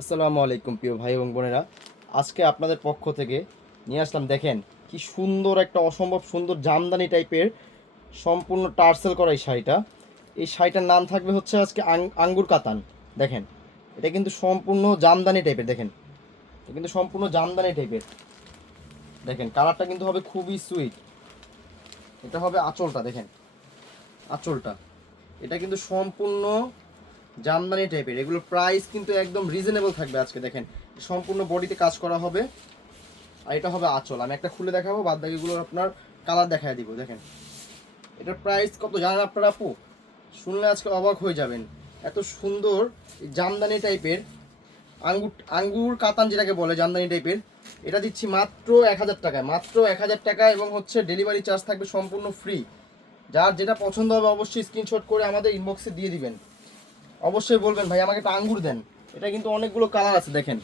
আসসালামু আলাইকুম প্রিয় ভাই এবং বোনেরা, আজকে আপনাদের পক্ষ থেকে নিয়ে আসলাম। দেখেন কি সুন্দর একটা অসম্ভব সুন্দর জামদানি টাইপের সম্পূর্ণ টার্সেল করা এই শাড়িটা। এই শাড়িটার নাম থাকবে হচ্ছে আজকে আঙ্গুর কাতান। দেখেন এটা কিন্তু সম্পূর্ণ জামদানি টাইপের। দেখেন এটা কিন্তু সম্পূর্ণ জামদানি টাইপের। দেখেন কালারটা কিন্তু হবে খুবই সুইট। এটা হবে আঁচলটা। দেখেন আঁচলটা এটা কিন্তু সম্পূর্ণ জামদানি টাইপের। এগুলোর প্রাইস কিন্তু একদম রিজনেবল থাকবে। আজকে দেখেন সম্পূর্ণ বডিতে কাজ করা হবে। আর এটা হবে আঁচল। আমি একটা খুলে দেখাবো, বাদ বাকিগুলো আপনার কালার দেখায় দিব। দেখেন এটার প্রাইস কত জানেন আপনারা আপু? শুনলে আজকে অবাক হয়ে যাবেন। এত সুন্দর জামদানি টাইপের আঙ্গুর আঙ্গুর কাতান যেটাকে বলে জামদানি টাইপের, এটা দিচ্ছি মাত্র 1000 টাকায়। মাত্র 1000 টাকা, এবং হচ্ছে ডেলিভারি চার্জ থাকবে সম্পূর্ণ ফ্রি। যার যেটা পছন্দ হবে অবশ্যই স্ক্রিনশট করে আমাদের ইনবক্সে দিয়ে দিবেন। অবশ্যই বলবেন ভাই আমাকে একটা আঙ্গুর দেন। এটা কিন্তু অনেকগুলো কালার আছে। দেখেন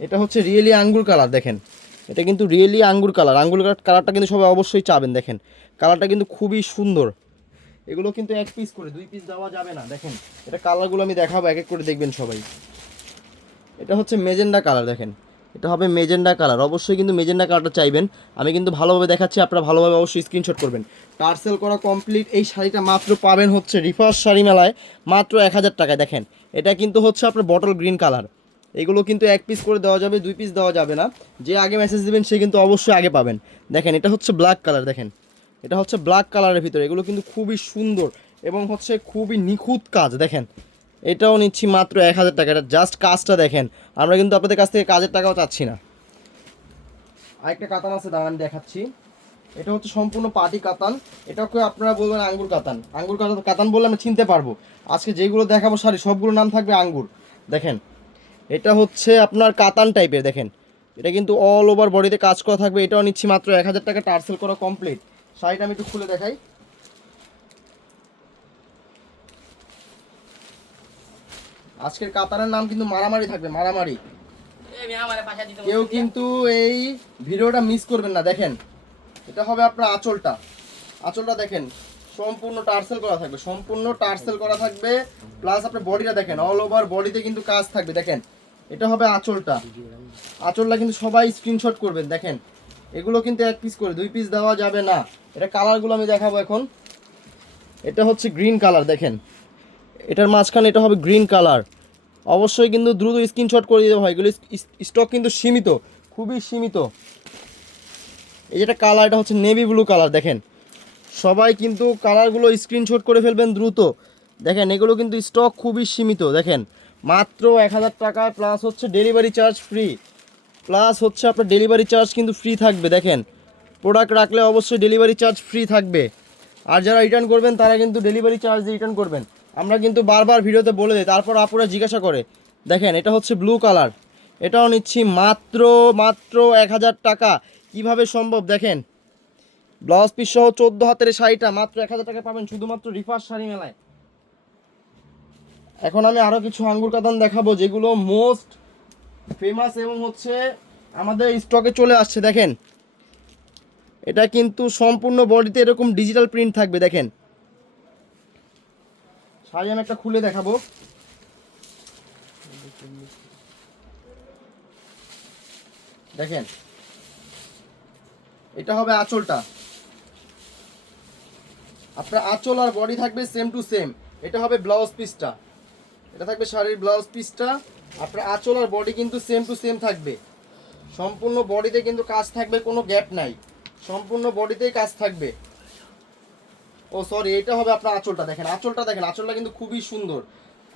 এটা হচ্ছে রিয়েলি আঙ্গুর কালার। দেখেন এটা কিন্তু রিয়েলি আঙ্গুর কালার। আঙ্গুর কালারটা কিন্তু সবাই অবশ্যই চাবেন। দেখেন কালারটা কিন্তু খুবই সুন্দর। এগুলো কিন্তু এক পিস করে, দুই পিস দেওয়া যাবে না। দেখেন এটা কালারগুলো আমি দেখাবো, এক এক করে দেখবেন সবাই। এটা হচ্ছে মেজেন্ডা কালার। দেখেন এটা হবে মেজেন্ডা কালার। অবশ্যই কিন্তু মেজেন্ডা কালারটা চাইবেন। আমি কিন্তু ভালোভাবে দেখাচ্ছি, আপনারা ভালোভাবে অবশ্যই স্ক্রিনশট করবেন। পার্সেল করা কমপ্লিট। এই শাড়িটা মাত্র পাবেন হচ্ছে রিফার্স শাড়ি মেলায় মাত্র 1000 টাকায়। দেখেন এটা কিন্তু হচ্ছে আপনার বটল গ্রিন কালার। এগুলো কিন্তু এক পিস করে দেওয়া যাবে, দুই পিস দেওয়া যাবে না। যে আগে মেসেজ দেবেন সে কিন্তু অবশ্যই আগে পাবেন। দেখেন এটা হচ্ছে ব্ল্যাক কালার। দেখেন এটা হচ্ছে ব্ল্যাক কালারের ভিতরে। এগুলো কিন্তু খুবই সুন্দর এবং হচ্ছে খুবই নিখুঁত কাজ। দেখেন এটাও নিচ্ছি মাত্র 1000 টাকা। এটা জাস্ট কাজটা দেখেন। আমরা কিন্তু আপনাদের কাছ থেকে কাজের টাকাও চাচ্ছি না। আরেকটা কাতান আছে, দাঁড়ান আমি দেখাচ্ছি। এটা হচ্ছে সম্পূর্ণ পাটি কাতান। এটাকে আপনারা বলবেন আঙ্গুর কাতান। আঙ্গুর কাতান কাতান বললে আমরা চিনতে পারবো। আজকে যেগুলো দেখাবো শাড়ি সবগুলোর নাম থাকবে আঙ্গুর। দেখেন এটা হচ্ছে আপনার কাতান টাইপের। দেখেন এটা কিন্তু অল ওভার বডিতে কাজ করা থাকবে। এটাও নিচ্ছি মাত্র 1000 টাকা, টার্সেল করা কমপ্লিট। শাড়িটা আমি একটু খুলে দেখাই। আজকের কাতানের নাম কিন্তু মারামারি থাকবে, মারামারি। কেউ কিন্তু এই ভিডিওটা মিস করবেন না। দেখেন এটা হবে আপনার আঁচলটা। আঁচলটা দেখেন সম্পূর্ণ টার্সেল করা থাকবে, সম্পূর্ণ টার্সেল করা থাকবে। প্লাস আপনার বডিটা দেখেন অল ওভার বডিতে কিন্তু কাজ থাকবে। দেখেন এটা হবে আঁচলটা। আঁচলটা কিন্তু সবাই স্ক্রিনশট করবেন। দেখেন এগুলো কিন্তু এক পিস করে, দুই পিস দেওয়া যাবে না। এটা কালারগুলো আমি দেখাবো এখন। এটা হচ্ছে গ্রিন কালার। দেখেন এটার মাঝখানে এটা হবে গ্রিন কালার। অবশ্যই কিন্তু দ্রুত স্ক্রিনশট করে দিতে হয়। এগুলো স্টক কিন্তু সীমিত, খুবই সীমিত। এই যেটা কালার, এটা হচ্ছে নেভি ব্লু কালার। দেখেন সবাই কিন্তু কালারগুলো স্ক্রিনশট করে ফেলবেন দ্রুত। দেখেন এগুলো কিন্তু স্টক খুবই সীমিত। দেখেন মাত্র 1000 টাকায়, প্লাস হচ্ছে ডেলিভারি চার্জ ফ্রি। প্লাস হচ্ছে আপনার ডেলিভারি চার্জ কিন্তু ফ্রি থাকবে। দেখেন প্রোডাক্ট রাখলে অবশ্যই ডেলিভারি চার্জ ফ্রি থাকবে। আর যারা রিটার্ন করবেন তারা কিন্তু ডেলিভারি চার্জ দিয়ে রিটার্ন করবেন। আমরা কিন্তু বারবার ভিডিওতে বলে দিই, তারপর আপুরা জিজ্ঞাসা করে। দেখেন এটা হচ্ছে ব্লু কালার। এটাও নিচ্ছি মাত্র মাত্র 1000 টাকা। কিভাবে সম্ভব? দেখেন ব্লাউজ পিস সহ 14 হাতের শাড়িটা মাত্র 1000 টাকা পাবেন শুধুমাত্র রিফার্স শাড়ি মেলায়। এখন আমি আরও কিছু আঙ্গুর কাতান দেখাবো যেগুলো মোস্ট ফেমাস এবং হচ্ছে আমাদের স্টকে চলে আসছে। দেখেন এটা কিন্তু সম্পূর্ণ বডিতে এরকম ডিজিটাল প্রিন্ট থাকবে। দেখেন শাড়ি আমি একটা খুলে দেখাবো। দেখেন এটা হবে আঁচলটা। আপনার আঁচল আর বডি থাকবে সেম টু সেম। এটা হবে ব্লাউজ পিসটা। এটা থাকবে শাড়ির ব্লাউজ পিসটা। আপনার আঁচল আর বডি কিন্তু সেম টু সেম থাকবে। সম্পূর্ণ বডিতে কিন্তু কাজ থাকবে, কোনো গ্যাপ নাই। সম্পূর্ণ বডিতেই কাজ থাকবে। ও সরি, এটা হবে আপনার আঁচলটা। দেখেন আঁচলটা, দেখেন আঁচলটা কিন্তু খুবই সুন্দর।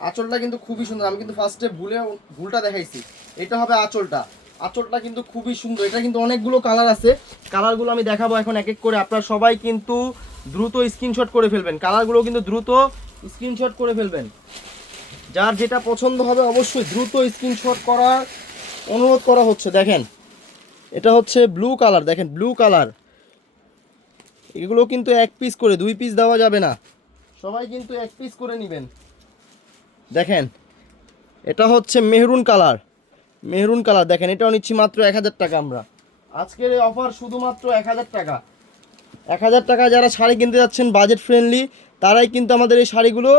আঁচলটা কিন্তু খুবই সুন্দর। আমি কিন্তু ফার্স্টে ভুলটা দেখাইছি। এটা হবে আঁচলটা। আঁচলটা কিন্তু খুবই সুন্দর। এটা কিন্তু অনেকগুলো কালার আছে। কালারগুলো আমি দেখাবো এখন এক এক করে। আপনারা সবাই কিন্তু দ্রুত স্ক্রিনশট করে ফেলবেন। কালারগুলো কিন্তু দ্রুত স্ক্রিনশট করে ফেলবেন। যার যেটা পছন্দ হবে অবশ্যই দ্রুত স্ক্রিনশট করার অনুরোধ করা হচ্ছে। দেখেন এটা হচ্ছে ব্লু কালার। দেখেন ব্লু কালার। এগুলো কিন্তু এক পিস করে, দুই পিস দেওয়া যাবে না। সবাই কিন্তু এক পিস করে নেবেন। দেখেন এটা হচ্ছে মেহরুন কালার। মেহরুন কালার দেখেন এটাও নিচ্ছি মাত্র 1000 টাকা। আমরা আজকের এই অফার শুধুমাত্র 1000 টাকা। 1000 টাকা যারা শাড়ি কিনতে যাচ্ছেন বাজেট ফ্রেন্ডলি, তারাই কিন্তু আমাদের এই শাড়িগুলো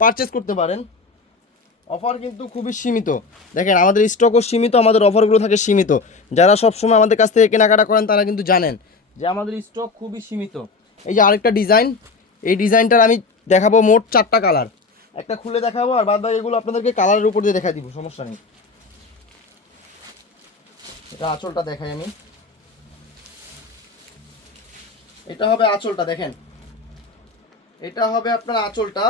পারচেস করতে পারেন। অফার কিন্তু খুবই সীমিত। দেখেন আমাদের স্টকও সীমিত, আমাদের অফারগুলো থাকে সীমিত। যারা সবসময় আমাদের কাছ থেকে কেনাকাটা করেন তারা কিন্তু জানেন যে আমাদের স্টক খুবই সীমিত। এই যে আরেকটা ডিজাইন, এই ডিজাইনটার আমি দেখাবো মোট 4টা কালার, একটা খুলে দেখাবো আর বাদ বাকি এগুলো আপনাদেরকে কালারের উপর দিয়ে দেখা দিব, সমস্যা নেই। এটা আঁচলটা দেখাই আমি, এটা হবে আঁচলটা, দেখেন এটা হবে আপনার আঁচলটা।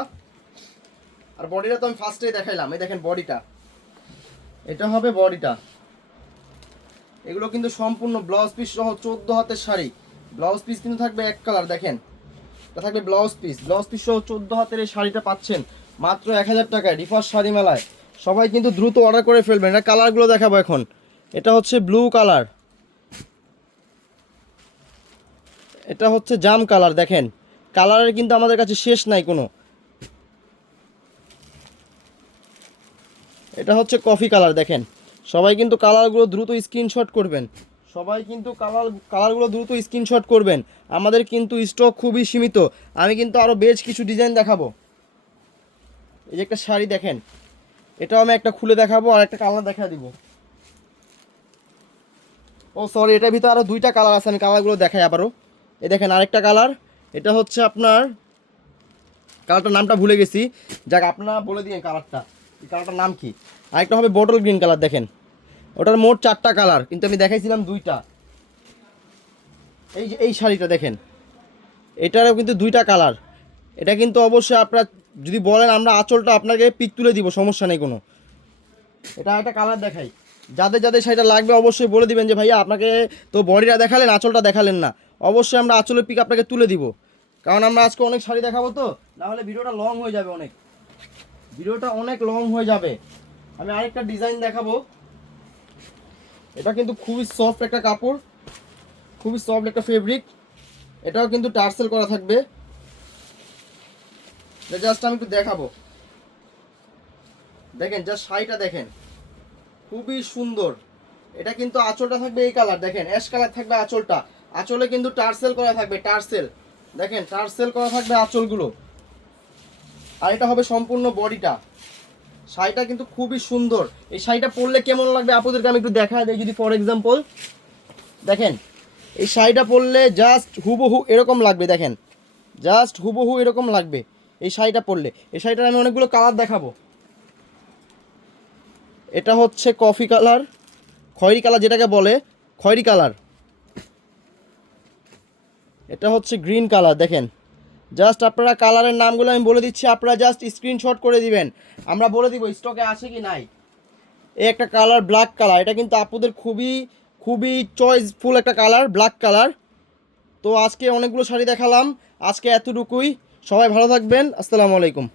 আর বডিটা তো আমি ফার্স্টেই দেখাইলাম, এই দেখেন বডিটা, এটা হবে বডিটা। এগুলো কিন্তু সম্পূর্ণ ব্লাউজ পিস সহ 14 হাতের শাড়ি। ব্লাউজ পিস কিন্তু থাকবে এক কালার, দেখেন এটা থাকবে ব্লাউজ পিস সহ 14 হাতের এই শাড়িটা পাচ্ছেন মাত্র 1000 টাকায় রিফার শাড়ি মেলায়। সবাই কিন্তু দ্রুত অর্ডার করে ফেলবেন। এটা কালারগুলো দেখাবো এখন। এটা হচ্ছে ব্লু কালার, এটা হচ্ছে জাম কালার, দেখেন কালারের কিন্তু আমাদের কাছে শেষ নাই কোনো। এটা হচ্ছে কফি কালার, দেখেন সবাই কিন্তু কালারগুলো দ্রুত স্ক্রিনশট করবেন, সবাই কিন্তু কালারগুলো দ্রুত স্ক্রিনশট করবেন। আমাদের কিন্তু স্টক খুবই সীমিত। আমি কিন্তু আরও বেশ কিছু ডিজাইন দেখাবো। এই যে একটা শাড়ি দেখেন, এটাও আমি একটা খুলে দেখাবো আর একটা কালার দেখা দিব। ও সরি, এটার ভিতরে আরও 2টা কালার আছে, আমি কালারগুলো দেখাই আবারও। এই দেখেন আরেকটা কালার, এটা হচ্ছে আপনার কালারটার নামটা ভুলে গেছি, যাক আপনারা বলে দিন কালারটা, এই কালারটার নাম কি। আরেকটা হবে বটল গ্রিন কালার, দেখেন ওটার মোট 4টা কালার, কিন্তু আমি দেখাইছিলাম 2টা। এই যে এই শাড়িটা দেখেন, এটারও কিন্তু 2টা কালার। এটা কিন্তু অবশ্যই আপনারা যদি বলেন আমরা আঁচলটা আপনাকে পিক তুলে দিব, সমস্যা নেই কোনো। এটা একটা কালার দেখাই, যাদের যাদের শাড়িটা লাগবে অবশ্যই বলে দিবেন যে ভাইয়া আপনাকে তো বডিটা দেখালেন আঁচলটা দেখালেন না। অবশ্যই আমরা আঁচলের পিক আপনাকে তুলে দিব, কারণ আমরা আজকে অনেক শাড়ি দেখাবো তো, নাহলে ভিডিওটা লং হয়ে যাবে, ভিডিওটা অনেক লং হয়ে যাবে। আমি আরেকটা ডিজাইন দেখাবো। এটা কিন্তু খুবই সফট একটা কাপড়, খুবই সফট একটা ফেব্রিক। এটাও কিন্তু টার্সেল করা থাকবে, জাস্ট আমি একটু দেখাবো। দেখেন জাস্ট শাড়িটা দেখেন খুবই সুন্দর। এটা কিন্তু আঁচলটা থাকবে এই কালার, দেখেন অ্যাশ কালার থাকবে আঁচলটা। আঁচলে কিন্তু টার্সেল করা থাকবে, টার্সেল দেখেন টার্সেল করা থাকবে আঁচলগুলো। আর এটা হবে সম্পূর্ণ বডিটা। শাড়িটা কিন্তু খুবই সুন্দর। এই শাড়িটা পরলে কেমন লাগবে আপনাদেরকে আমি একটু দেখা দিই। যদি ফর এক্সাম্পল দেখেন এই শাড়িটা পরলে জাস্ট হুবহু এরকম লাগবে, দেখেন জাস্ট হুবহু এরকম লাগবে এই শাড়িটা পরলে। এই শাড়িটার আমি অনেকগুলো কালার দেখাবো। এটা হচ্ছে কফি কালার, খয়েরি কালার যেটাকে বলে খয়েরি কালার। এটা হচ্ছে গ্রিন কালার, দেখেন জাস্ট আপনারা কালারের নামগুলো আমি বলে দিচ্ছি, আপনারা জাস্ট স্ক্রিনশট করে দিবেন, আমরা বলে দিব স্টকে আছে কি নাই। এই একটা কালার ব্ল্যাক কালার, এটা কিন্তু আপুদের খুবই খুবই চয়েসফুল একটা কালার, ব্ল্যাক কালার। তো আজকে অনেকগুলো শাড়ি দেখালাম, আজকে এতটুকুই। সবাই ভালো থাকবেন, আসসালামু আলাইকুম।